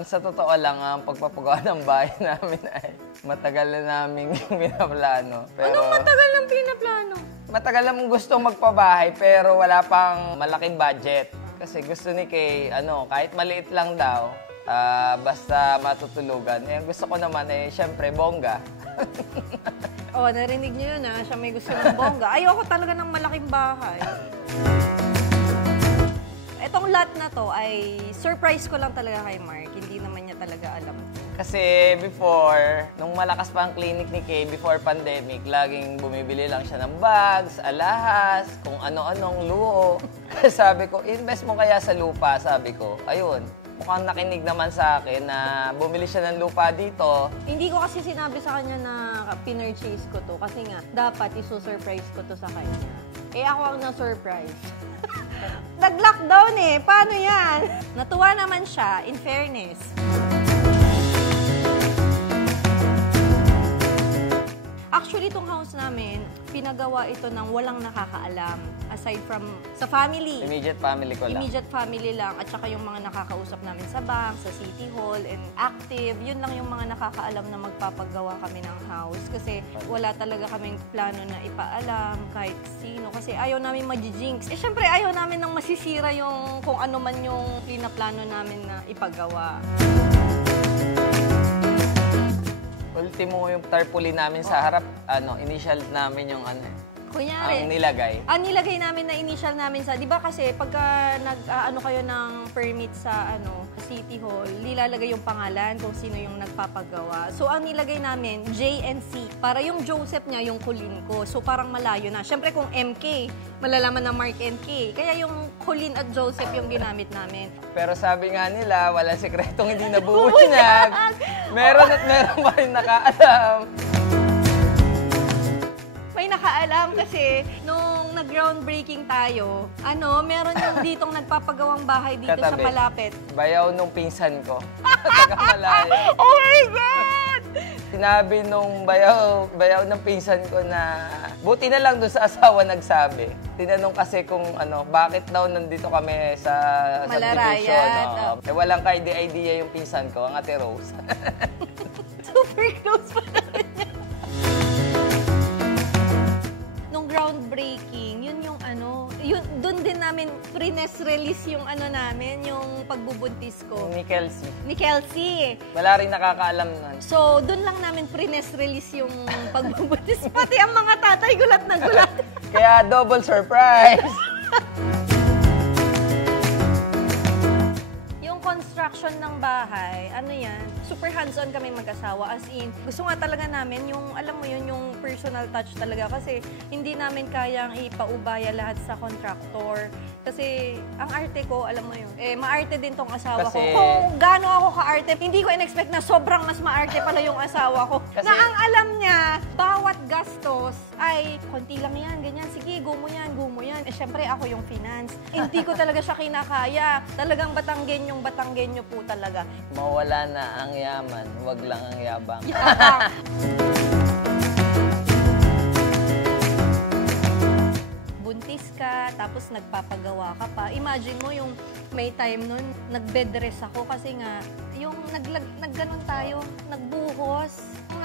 Sa totoo lang, ang pagpapagawa ng bahay namin ay matagal na namin pinaplano. Anong matagal ng pinaplano? Matagal namang gusto magpabahay pero wala pang malaking budget. Kasi gusto ni Kay, kahit maliit lang daw, basta matutulugan. Eh, gusto ko naman syempre, bongga. Narinig niyo yun Siya may gusto ng bongga. Ayoko talaga ng malaking bahay. Itong lot na to ay surprise ko lang talaga kay Mark. Hindi naman niya talaga alam. Kasi before, nung malakas pa ang clinic ni Kay, before pandemic, laging bumibili lang siya ng bags, alahas, kung ano-anong luho. Sabi ko, invest mo kaya sa lupa, sabi ko. Ayun, mukhang nakinig naman sa akin na bumili siya ng lupa dito. Hindi ko kasi sinabi sa kanya na pinurchase ko to kasi nga, dapat iso-surprise ko to sa kanya. Ako ang na-surprise. Nag-lockdown paano yan? Natuwa naman siya, in fairness. Actually, itong house namin, pinagawa ito ng walang nakakaalam. Aside from sa family. Immediate family ko lang. Immediate family lang. At saka yung mga nakakausap namin sa bank, sa City Hall, and active. Yun lang yung mga nakakaalam na magpapagawa kami ng house. Kasi wala talaga kaming plano na ipaalam kahit sino. Kasi ayaw namin mag-jinx. Syempre, ayaw namin nang masisira yung kung ano man yung pinaplano namin na ipagawa. Ultimo yung tarpaulin namin sa harap, initial namin yung Kunyari, ang nilagay. Ang nilagay namin na initial namin sa, di ba kasi pagka kayo ng permit sa City Hall, nilalagay yung pangalan kung sino yung nagpapagawa. So ang nilagay namin, J and C, para yung Joseph niya, yung Colleen ko. So parang malayo na. Siyempre kung MK, malalaman na Mark and K. Kaya yung Colleen at Joseph yung ginamit namin. Pero sabi nga nila, walang sikretong hindi nabubunyag. Meron at meron pa rin nakaalam. May nakaalam kasi nung nag-groundbreaking tayo, meron yung ditong nagpapagawang bahay dito sa malapit. Bayaw nung pinsan ko. Taga-Malayo. Oh my God! Sinabi nung bayaw ng pinsan ko na buti na lang doon sa asawa nagsabi. Tinanong kasi kung bakit daw nandito kami sa subdivision. Walang ka-idea yung pinsan ko, ang Ate Rose. Super close pa namin niya. Nung groundbreaking, yun yung doon din namin pre-nest release yung namin, yung pagbubuntis ko. Ni Kelsey. Ni Kelsey. Wala rin nakakaalam nun. So, doon lang namin pre-nest release yung pagbubuntis. Pati ang mga tatay gulat na gulat. Kaya double surprise. Construction ng bahay, super hands-on kami mag-asawa. As in, gusto nga talaga namin yung, alam mo yun, yung personal touch talaga. Kasi hindi namin kayang ipaubaya lahat sa contractor. Kasi ang arte ko, alam mo yun, maarte din tong asawa ko. Kung gaano ako ka-arte, hindi ko in-expect na sobrang mas maarte pala yung asawa ko. Kasi, na ang alam niya, bawat gastos ay, konti lang yan, ganyan, sige, go mo yan. Siyempre, ako yung finance. Hindi ko talaga siya kinakaya. Talagang Batanggenyo po talaga. Mawala na ang yaman, wag lang ang yabang. Buntis ka, tapos nagpapagawa ka pa. Imagine mo yung may time nun, nag-bed rest ako kasi nga, yung nagganon tayo, nagbuhos,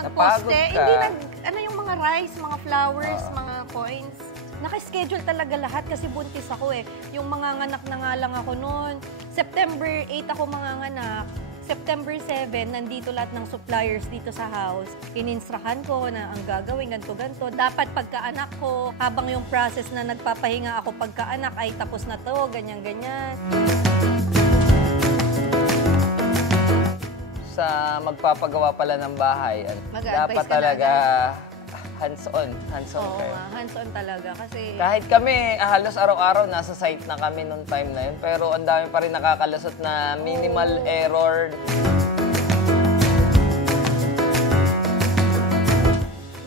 nagposte, hindi yung mga rice, mga flowers, mga coins. Naka-schedule talaga lahat kasi buntis ako Yung manganganak na nga lang ako noon. September 8 ako manganganak. September 7, nandito lahat ng suppliers dito sa house. Ininstrahan ko na ang gagawin, ganto-ganto. Dapat pagkaanak ko, habang yung process na nagpapahinga ako pagkaanak ay tapos na to, ganyan-ganyan. Sa magpapagawa pala ng bahay, dapat talaga hands-on kayo. Hands-on talaga kasi kahit kami halos araw-araw nasa site na kami nung time na yun, pero ang dami pa rin nakakalusot na minimal error.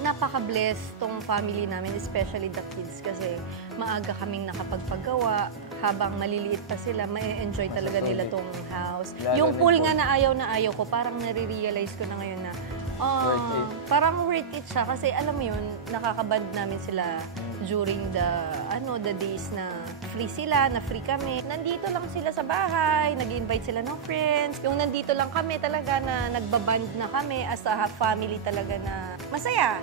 Napaka-blessed tong family namin, especially the kids kasi maaga kaming nakapagpagawa. Habang maliliit pa sila, ma-enjoy talaga nila tong house. Yung pool nga na ayaw ko, parang nare-realize ko na ngayon na Worth it. Parang worth it siya kasi alam mo yun, nakakaband namin sila during the days na free sila, na free kami. Nandito lang sila sa bahay, nag-invite sila ng friends. Yung nandito lang kami talaga na nagbaband na kami as a family talaga na masaya.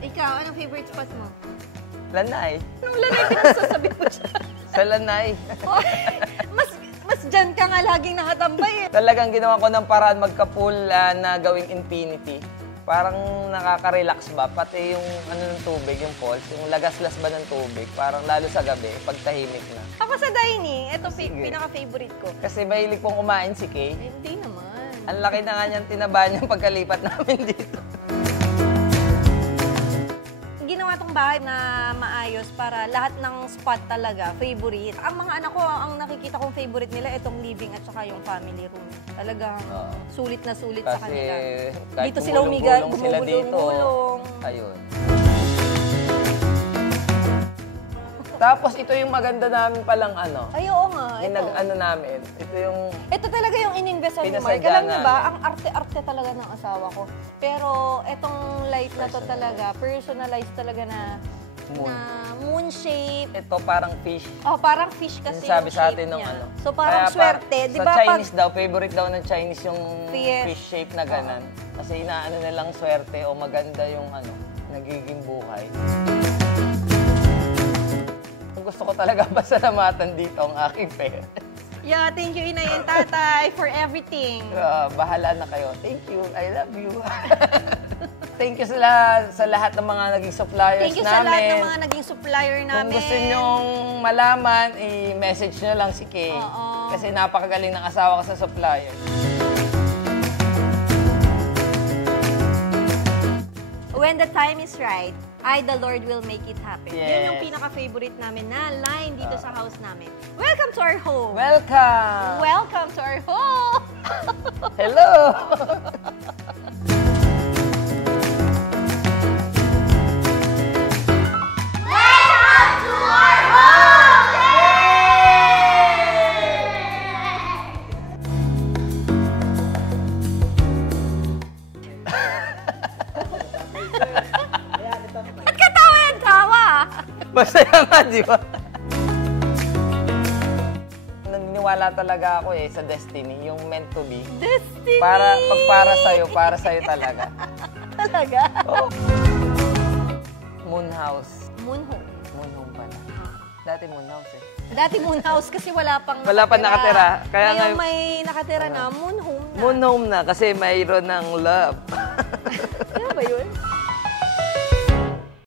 Ikaw, anong favorite spot mo? Lanay. Anong Lanay pinagsasabi mo siya? Sa Lanay. Oh, mas dyan ka nga laging nakatambay eh. Talagang ginawa ko ng paraan magka-pool na gawing infinity. Parang nakaka-relax ba? Pati yung ano ng tubig, yung falls, yung lagaslas ba ng tubig, parang lalo sa gabi, pag tahimik na. Ako sa dining, ito Sige. pinaka-favorite ko. Kasi mahilig pong kumain si Kay. Eh, hindi naman. Ang laki na nga niyang tinaba niyang pagkalipat namin dito. Ginawa tong bahay na maayos para lahat ng spot talaga, favorite. Ang mga anak ko, ang nakikita kong favorite nila, itong living at saka yung family room. Talagang sulit na sulit sa Kasi kanila. kahit Dito sila umiga, gumulong-gulong sila dito. gumugulong. Ayun. Tapos ito yung maganda namin palang ano. Ay, oo nga. Yung Ito. nag-ano namin. Ito yung Ito talaga yung in-investan ni Mark. Pinasadya Alam niyo ba, namin. ang arte-arte talaga ng asawa ko. Pero itong life na to talaga, personalized talaga na moon shape. ito parang fish. Oh, parang fish kasi Yung sabi yung sa shape atin nung niya. ano. So parang Kaya swerte, di ba? Sa Chinese daw, favorite daw ng Chinese yung Yes. fish shape na ganan. Kasi inaano nilang swerte o maganda yung ano, nagiging buhay. Gusto ko talaga pasalamatan dito ang aking parents. Yeah, thank you, Inay and Tatay, for everything. Bahala na kayo. Thank you. I love you. Thank you sa lahat ng mga naging suppliers namin. Thank you sa lahat ng mga naging supplier namin. Kung gusto nyong malaman, i-message nyo lang si Kay. Oo. Kasi napakagaling ng asawa ko sa supplier. When the time is right, the Lord will make it happen. Yes. Yun yung pinaka-favorite namin na line dito sa house namin. Welcome to our home! Welcome! Welcome to our home! Hello! Ba't ka tawa ng tawa? Masaya nga, di ba? Naniniwala talaga ako sa destiny, yung meant to be. Destiny! Para sa'yo talaga. Talaga? Oh. Moon house. Moon home. Moon home pala. Dati moon house eh. Dati moon house kasi wala pang Wala pa nakatira. Kaya Ngayon ngayon- may nakatira na, moon home na. Moon home na kasi mayroon ng love. Ano ba yun?